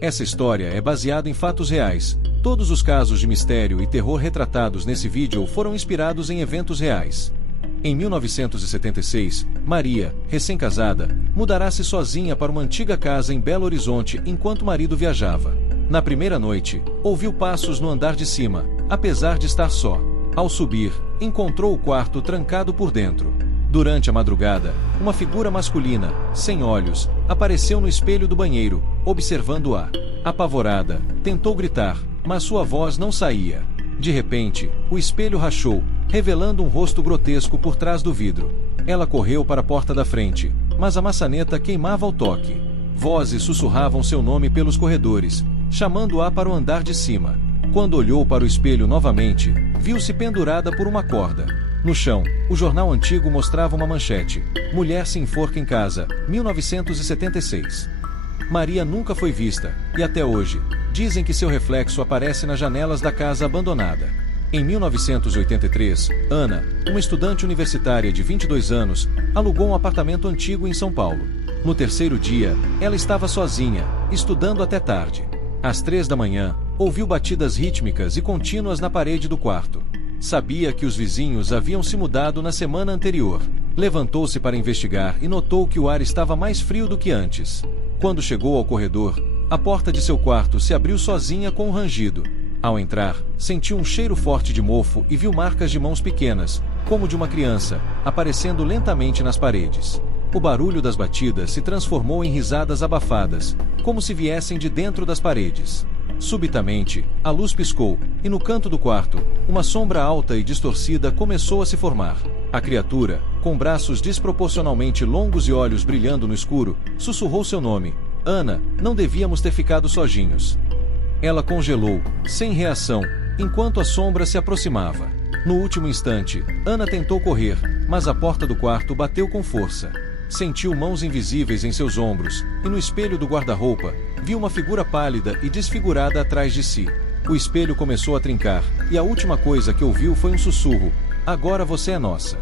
Essa história é baseada em fatos reais. Todos os casos de mistério e terror retratados nesse vídeo foram inspirados em eventos reais. Em 1976, Maria, recém-casada, mudará-se sozinha para uma antiga casa em Belo Horizonte enquanto o marido viajava. Na primeira noite, ouviu passos no andar de cima, apesar de estar só. Ao subir, encontrou o quarto trancado por dentro. Durante a madrugada, uma figura masculina, sem olhos, apareceu no espelho do banheiro, observando-a. Apavorada, tentou gritar, mas sua voz não saía. De repente, o espelho rachou, revelando um rosto grotesco por trás do vidro. Ela correu para a porta da frente, mas a maçaneta queimava ao toque. Vozes sussurravam seu nome pelos corredores, chamando-a para o andar de cima. Quando olhou para o espelho novamente, viu-se pendurada por uma corda. No chão, o jornal antigo mostrava uma manchete: Mulher se enforca em casa, 1976. Maria nunca foi vista, e até hoje, dizem que seu reflexo aparece nas janelas da casa abandonada. Em 1983, Ana, uma estudante universitária de 22 anos, alugou um apartamento antigo em São Paulo. No terceiro dia, ela estava sozinha, estudando até tarde. Às 3 da manhã, ouviu batidas rítmicas e contínuas na parede do quarto. Sabia que os vizinhos haviam se mudado na semana anterior. Levantou-se para investigar e notou que o ar estava mais frio do que antes. Quando chegou ao corredor, a porta de seu quarto se abriu sozinha com um rangido. Ao entrar, sentiu um cheiro forte de mofo e viu marcas de mãos pequenas, como de uma criança, aparecendo lentamente nas paredes. O barulho das batidas se transformou em risadas abafadas, como se viessem de dentro das paredes. Subitamente, a luz piscou, e no canto do quarto, uma sombra alta e distorcida começou a se formar. A criatura, com braços desproporcionalmente longos e olhos brilhando no escuro, sussurrou seu nome. Ana, não devíamos ter ficado sozinhos. Ela congelou, sem reação, enquanto a sombra se aproximava. No último instante, Ana tentou correr, mas a porta do quarto bateu com força. Sentiu mãos invisíveis em seus ombros, e no espelho do guarda-roupa, viu uma figura pálida e desfigurada atrás de si. O espelho começou a trincar, e a última coisa que ouviu foi um sussurro: agora você é nossa.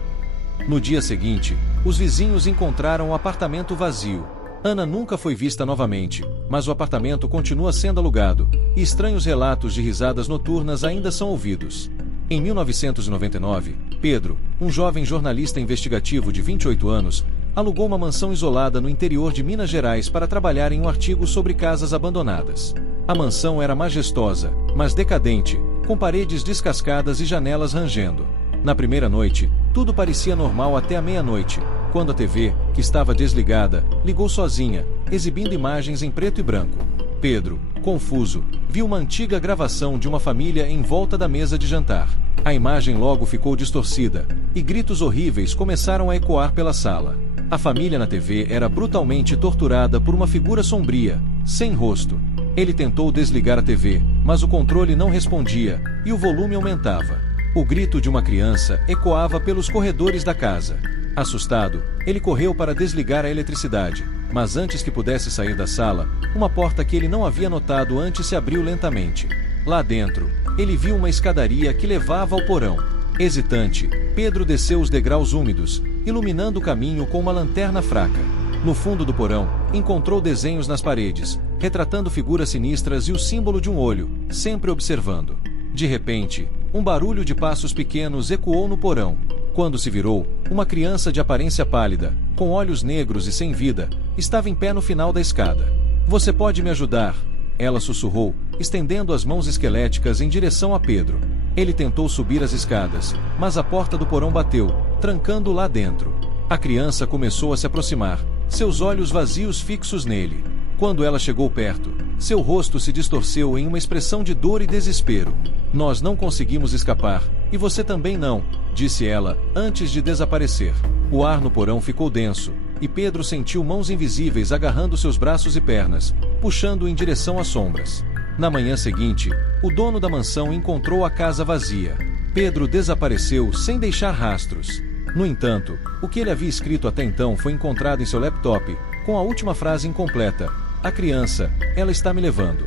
No dia seguinte, os vizinhos encontraram o apartamento vazio. Ana nunca foi vista novamente, mas o apartamento continua sendo alugado, e estranhos relatos de risadas noturnas ainda são ouvidos. Em 1999, Pedro, um jovem jornalista investigativo de 28 anos, alugou uma mansão isolada no interior de Minas Gerais para trabalhar em um artigo sobre casas abandonadas. A mansão era majestosa, mas decadente, com paredes descascadas e janelas rangendo. Na primeira noite, tudo parecia normal até a meia-noite, quando a TV, que estava desligada, ligou sozinha, exibindo imagens em preto e branco. Pedro, confuso, viu uma antiga gravação de uma família em volta da mesa de jantar. A imagem logo ficou distorcida, e gritos horríveis começaram a ecoar pela sala. A família na TV era brutalmente torturada por uma figura sombria, sem rosto. Ele tentou desligar a TV, mas o controle não respondia, e o volume aumentava. O grito de uma criança ecoava pelos corredores da casa. Assustado, ele correu para desligar a eletricidade, mas antes que pudesse sair da sala, uma porta que ele não havia notado antes se abriu lentamente. Lá dentro, ele viu uma escadaria que levava ao porão. Hesitante, Pedro desceu os degraus úmidos, iluminando o caminho com uma lanterna fraca. No fundo do porão, encontrou desenhos nas paredes, retratando figuras sinistras e o símbolo de um olho, sempre observando. De repente, um barulho de passos pequenos ecoou no porão. Quando se virou, uma criança de aparência pálida, com olhos negros e sem vida, estava em pé no final da escada. Você pode me ajudar? Ela sussurrou, estendendo as mãos esqueléticas em direção a Pedro. Ele tentou subir as escadas, mas a porta do porão bateu, trancando-o lá dentro. A criança começou a se aproximar, seus olhos vazios fixos nele. Quando ela chegou perto, seu rosto se distorceu em uma expressão de dor e desespero. Nós não conseguimos escapar, e você também não, disse ela, antes de desaparecer. O ar no porão ficou denso, e Pedro sentiu mãos invisíveis agarrando seus braços e pernas, puxando-o em direção às sombras. Na manhã seguinte, o dono da mansão encontrou a casa vazia. Pedro desapareceu sem deixar rastros. No entanto, o que ele havia escrito até então foi encontrado em seu laptop, com a última frase incompleta: a criança, ela está me levando.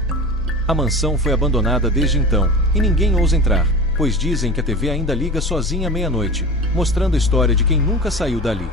A mansão foi abandonada desde então, e ninguém ousa entrar, pois dizem que a TV ainda liga sozinha à meia-noite, mostrando a história de quem nunca saiu dali.